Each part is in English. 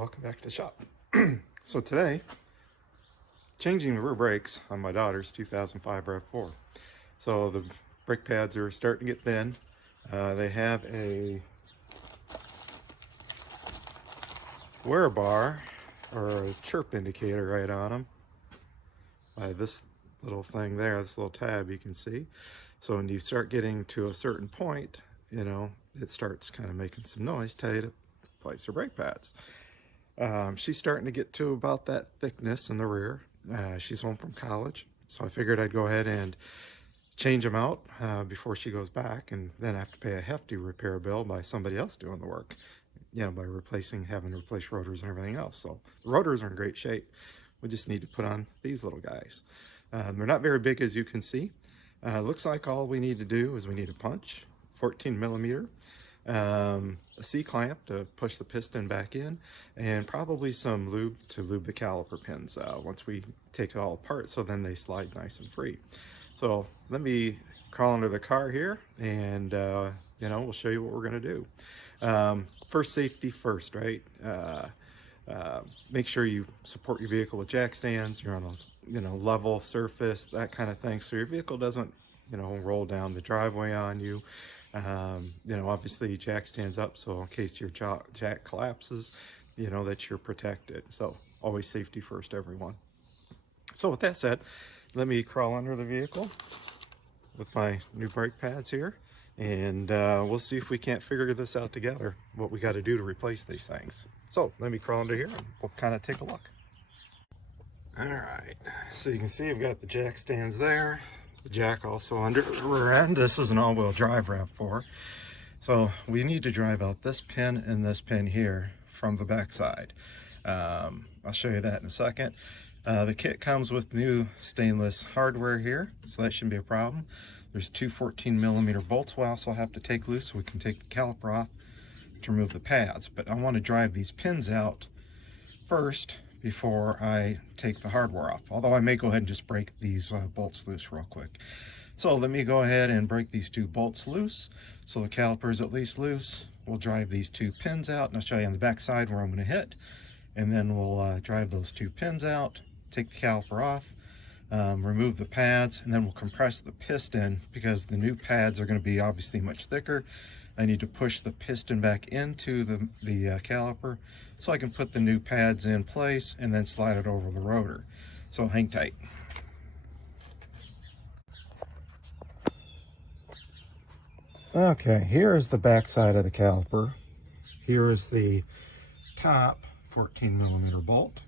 welcome back to the shop. So today, changing the rear brakes on my daughter's 2005 RAV4. So the brake pads are starting to get thin. They have a wear bar or a chirp indicator right on them by this little thing there, this little tab you can see. So when you start getting to a certain point, you know, it starts kind of making some noise, tell you to place your brake pads. She's starting to get to about that thickness in the rear. She's home from college, so I figured I'd go ahead and change them out before she goes back, and then have to pay a hefty repair bill by somebody else doing the work, you know, by having to replace rotors and everything else. So the rotors are in great shape. We just need to put on these little guys. They're not very big, as you can see. Looks like all we need to do is we need a punch, 14 millimeter, a C-clamp to push the piston back in, and probably some lube to lube the caliper pins once we take it all apart, so then they slide nice and free. So let me crawl under the car here, and you know, we'll show you what we're going to do. First, safety first, right? Make sure you support your vehicle with jack stands. You're on a level surface, that kind of thing, so your vehicle doesn't roll down the driveway on you. Obviously jack stands up, so in case your jack collapses, you know that you're protected. So always safety first, everyone. So with that said, let me crawl under the vehicle with my new brake pads here, and we'll see if we can't figure this out together, what we got to do to replace these things. So let me crawl under here and we'll kind of take a look. All right, so you can see I've got the jack stands there, the jack also under the rear end. This is an all-wheel drive RAV4, so we need to drive out this pin and this pin here from the back side. I'll show you that in a second. The kit comes with new stainless hardware here, so that shouldn't be a problem. There's two 14 millimeter bolts we also have to take loose, so we can take the caliper off to remove the pads. But I want to drive these pins out first before I take the hardware off, although I may go ahead and just break these bolts loose real quick. So let me go ahead and break these two bolts loose, so the caliper is at least loose. We'll drive these two pins out, and I'll show you on the back side where I'm going to hit, and then we'll drive those two pins out, take the caliper off, remove the pads, and then we'll compress the piston, because the new pads are going to be obviously much thicker. I need to push the piston back into the caliper so I can put the new pads in place and then slide it over the rotor. So hang tight. Okay, here is the back side of the caliper. Here is the top 14 millimeter bolt.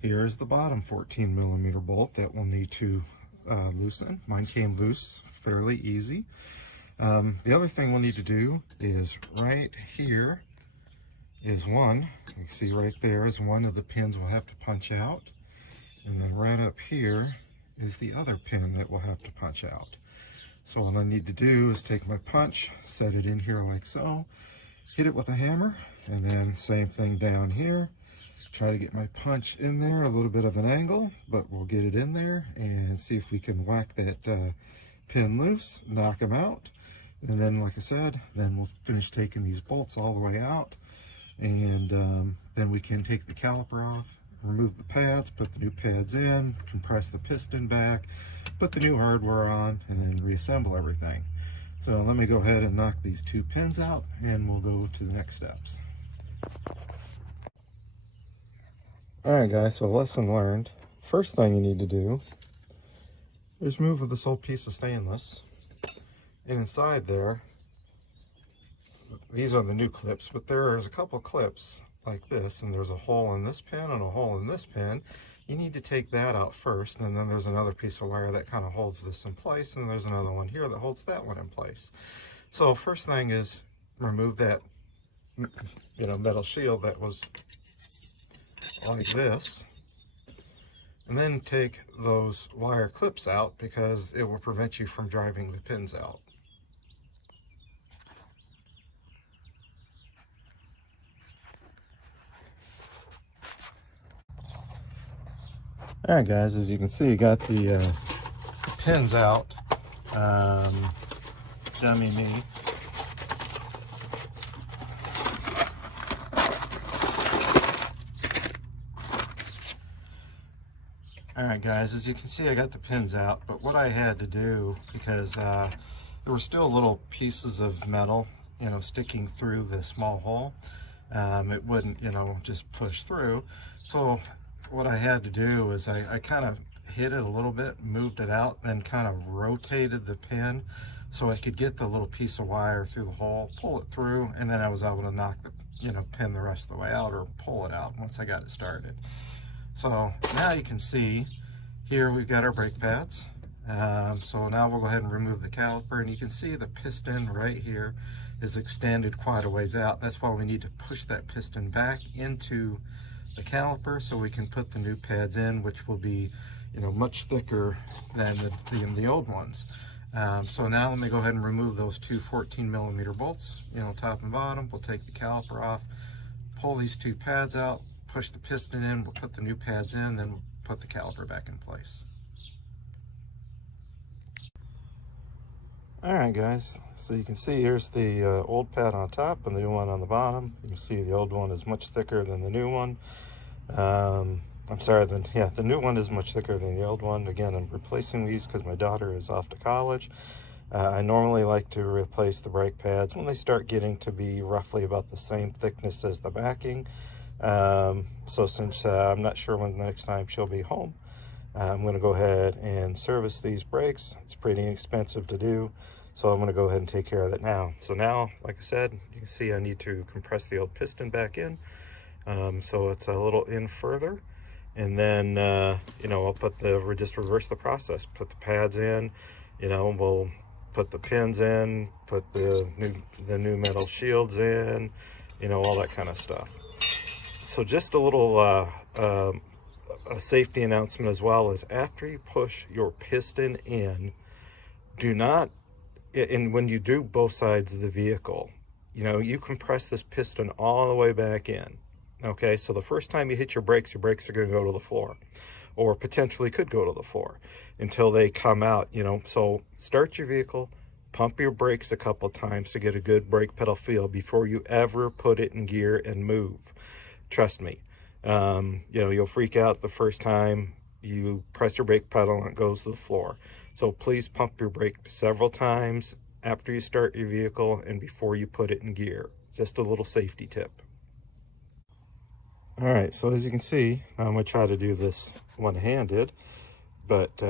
Here is the bottom 14 millimeter bolt that we'll need to loosen. Mine came loose fairly easy. The other thing we'll need to do is right here is one. You can see right there is one of the pins we'll have to punch out. And then right up here is the other pin that we'll have to punch out. So what I need to do is take my punch, set it in here like so, hit it with a hammer, and then same thing down here. Try to get my punch in there, a little bit of an angle, but we'll get it in there and see if we can whack that pin loose, knock them out. And then, like I said, then we'll finish taking these bolts all the way out, and then we can take the caliper off, remove the pads, put the new pads in, compress the piston back, put the new hardware on, and then reassemble everything. So let me go ahead and knock these two pins out, and we'll go to the next steps. Alright guys, so lesson learned. First thing you need to do is remove this old piece of stainless. And inside there, these are the new clips, but there's a couple clips like this, and there's a hole in this pin and a hole in this pin. You need to take that out first, and then there's another piece of wire that kind of holds this in place, and there's another one here that holds that one in place. So first thing is remove that metal shield that was like this, and then take those wire clips out, because it will prevent you from driving the pins out. Alright guys, as you can see, you got the pins out. Dummy me. All right, guys, as you can see, I got the pins out, but what I had to do, because there were still little pieces of metal, sticking through the small hole, it wouldn't, just push through. So what I had to do is I kind of hit it a little bit, moved it out, then kind of rotated the pin so I could get the little piece of wire through the hole, pull it through, and then I was able to knock the, pin the rest of the way out, or pull it out once I got it started. So now you can see here we've got our brake pads. So now we'll go ahead and remove the caliper, and you can see the piston right here is extended quite a ways out. That's why we need to push that piston back into the caliper so we can put the new pads in, which will be much thicker than the old ones. So now let me go ahead and remove those two 14mm bolts, top and bottom. We'll take the caliper off, pull these two pads out, push the piston in, we'll put the new pads in, then we'll put the caliper back in place. All right, guys, so you can see here's the old pad on top and the new one on the bottom. You can see the old one is much thicker than the new one. I'm sorry, the new one is much thicker than the old one. Again, I'm replacing these because my daughter is off to college. I normally like to replace the brake pads when they start getting to be roughly about the same thickness as the backing. So since I'm not sure when the next time she'll be home, I'm going to go ahead and service these brakes. It's pretty inexpensive to do, so I'm going to go ahead and take care of that now. So now, like I said, you can see I need to compress the old piston back in, so it's a little in further, and then I'll just reverse the process. Put the pads in, we'll put the pins in, put the new metal shields in, all that kind of stuff. So just a little a safety announcement as well is, after you push your piston in, do not, and when you do both sides of the vehicle, you compress this piston all the way back in. Okay, so the first time you hit your brakes are going to go to the floor, or potentially could go to the floor until they come out, So start your vehicle, pump your brakes a couple times to get a good brake pedal feel before you ever put it in gear and move. Trust me. You'll freak out the first time you press your brake pedal and it goes to the floor. So please pump your brake several times after you start your vehicle and before you put it in gear. Just a little safety tip. All right, so as you can see, I'm going to try to do this one-handed, but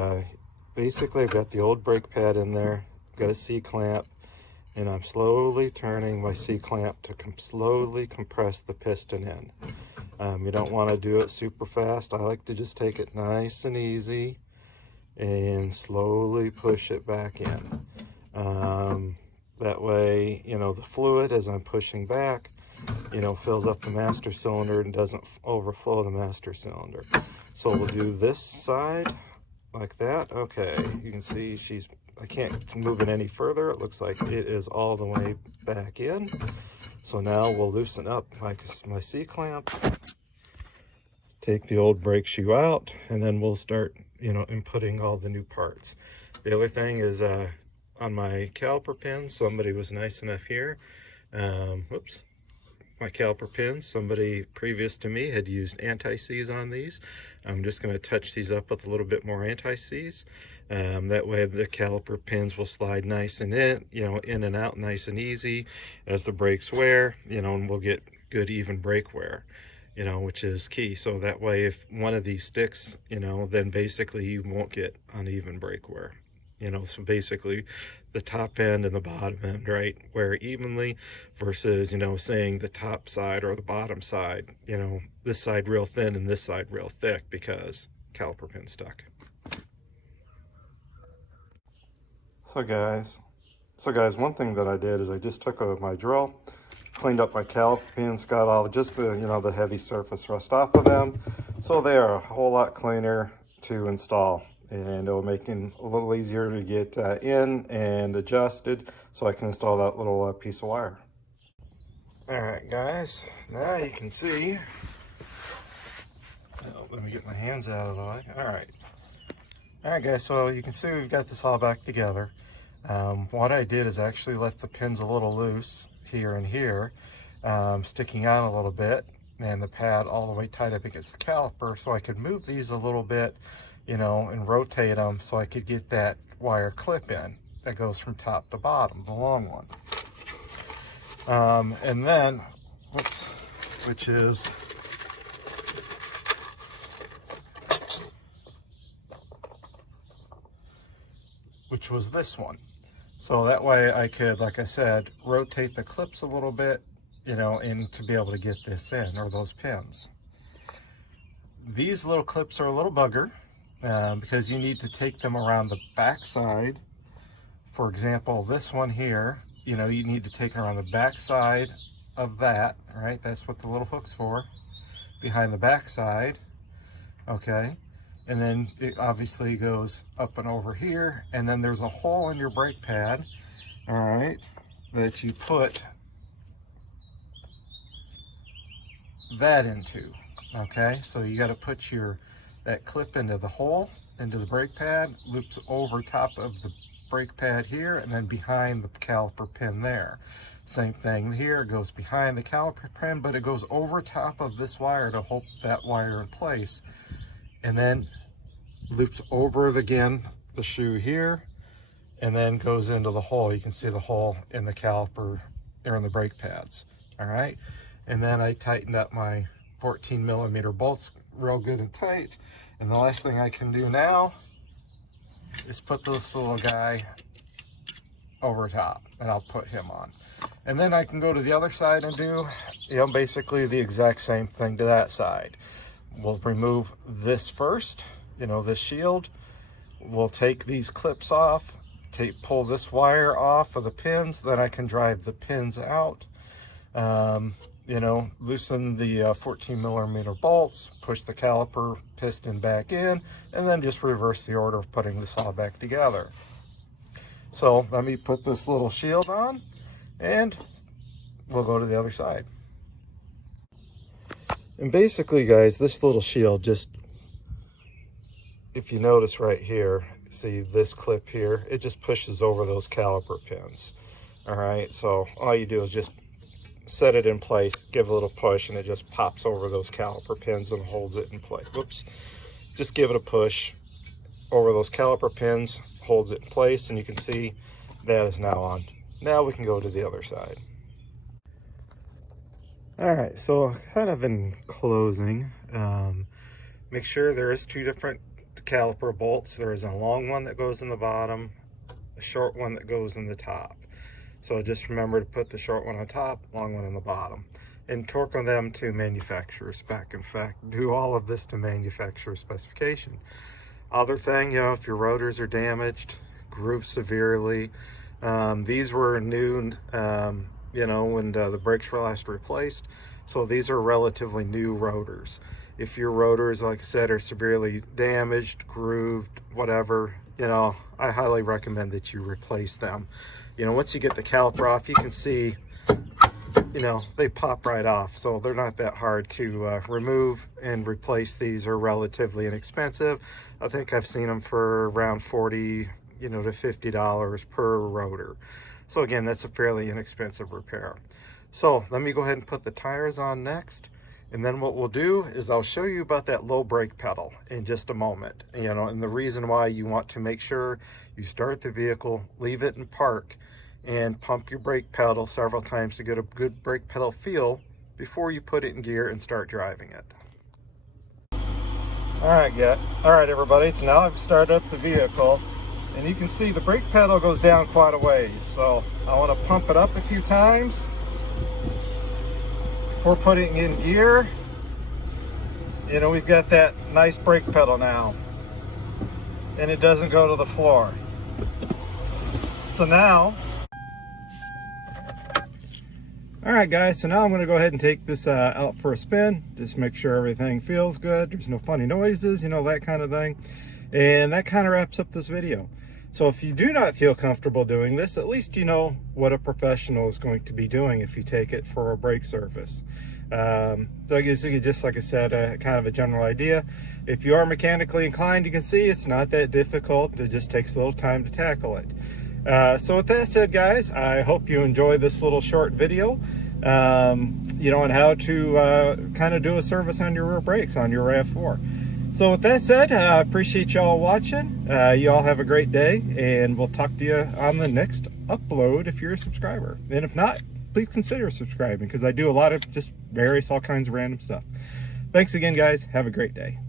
basically I've got the old brake pad in there, got a C-clamp, and I'm slowly turning my C-clamp to slowly compress the piston in. You don't want to do it super fast. I like to just take it nice and easy and slowly push it back in. That way, the fluid, as I'm pushing back, fills up the master cylinder and doesn't overflow the master cylinder. So we'll do this side like that. Okay, you can see I can't move it any further. It looks like it is all the way back in. So now we'll loosen up my C-clamp, take the old brake shoe out, and then we'll start, inputting all the new parts. The other thing is on my caliper pins, somebody was nice enough here. My caliper pins, somebody previous to me had used anti-seize on these. I'm just going to touch these up with a little bit more anti-seize. That way the caliper pins will slide nice and in and out nice and easy as the brakes wear, and we'll get good even brake wear, which is key. So that way if one of these sticks, then basically you won't get uneven brake wear. So basically the top end and the bottom end, right, wear evenly versus, saying the top side or the bottom side, this side real thin and this side real thick because caliper pin stuck. So guys, one thing that I did is I just took my drill, cleaned up my caliper pins, got all just the, the heavy surface rust off of them. So they are a whole lot cleaner to install, and it'll make it a little easier to get in and adjusted so I can install that little piece of wire. All right, guys, now you can see, let me get my hands out of the way. All right, guys, so you can see we've got this all back together. What I did is actually left the pins a little loose here and here, sticking out a little bit, and the pad all the way tight up against the caliper, so I could move these a little bit you know, and rotate them so I could get that wire clip in that goes from top to bottom, the long one. And then, whoops, which was this one. So that way I could, like I said, rotate the clips a little bit, you know, and to be able to get this in, or those pins. These little clips are a little bugger because you need to take them around the back side. For example, this one here, you know, you need to take it around the back side of that, right? That's what the little hook's for, behind the back side, okay? And then it obviously goes up and over here, and then there's a hole in your brake pad, all right, that you put that into, okay? So you got to put that clip into the hole, into the brake pad, loops over top of the brake pad here, and then behind the caliper pin there. Same thing here, it goes behind the caliper pin, but it goes over top of this wire to hold that wire in place, and then loops over again the shoe here, and then goes into the hole. You can see the hole in the caliper or in the brake pads. All right, and then I tightened up my 14mm bolts real good and tight, and the last thing I can do now is put this little guy over top, and I'll put him on, and then I can go to the other side and do, you know, basically the exact same thing to that side. We'll remove this first, you know, this shield. We'll take these clips off, pull this wire off of the pins, then I can drive the pins out, you know, loosen the 14mm bolts, push the caliper piston back in, and then just reverse the order of putting this all back together. So let me put this little shield on, and we'll go to the other side. And basically, guys, this little shield, just, if you notice right here, see this clip here, it just pushes over those caliper pins. All right, so all you do is just set it in place, give a little push, and it just pops over those caliper pins and holds it in place. Whoops. Just give it a push over those caliper pins, holds it in place, and you can see that is now on. Now we can go to the other side. All right, so kind of in closing, make sure there is two different caliper bolts. There is a long one that goes in the bottom, a short one that goes in the top. So just remember to put the short one on top, long one in the bottom, and torque on them to manufacturer spec. In fact, do all of this to manufacturer specification. Other thing, you know, if your rotors are damaged, grooved severely, these were new, you know, when the brakes were last replaced. So these are relatively new rotors. If your rotors, like I said, are severely damaged, grooved, whatever, you know, I highly recommend that you replace them. You know, once you get the caliper off, you can see, you know, they pop right off. So they're not that hard to remove, and replace these are relatively inexpensive. I think I've seen them for around $40, you know, to $50 per rotor. So again, that's a fairly inexpensive repair. So let me go ahead and put the tires on next. And then what we'll do is I'll show you about that low brake pedal in just a moment. You know, and the reason why you want to make sure you start the vehicle, leave it in park, and pump your brake pedal several times to get a good brake pedal feel before you put it in gear and start driving it. All right, everybody. So now I've started up the vehicle, and you can see the brake pedal goes down quite a ways. So I want to pump it up a few times before putting in gear. You know, we've got that nice brake pedal now, and it doesn't go to the floor. So now, all right, guys, so now I'm going to go ahead and take this out for a spin, just make sure everything feels good, there's no funny noises, you know, that kind of thing. And that kind of wraps up this video. So if you do not feel comfortable doing this, at least you know what a professional is going to be doing if you take it for a brake service. So I guess you could, just like I said, kind of a general idea. If you are mechanically inclined, you can see it's not that difficult. It just takes a little time to tackle it. So with that said, guys, I hope you enjoyed this little short video, you know, on how to kind of do a service on your rear brakes on your RAV4. So with that said, I appreciate y'all watching. You all have a great day, and we'll talk to you on the next upload if you're a subscriber. And if not, please consider subscribing, because I do a lot of just all kinds of random stuff. Thanks again, guys. Have a great day.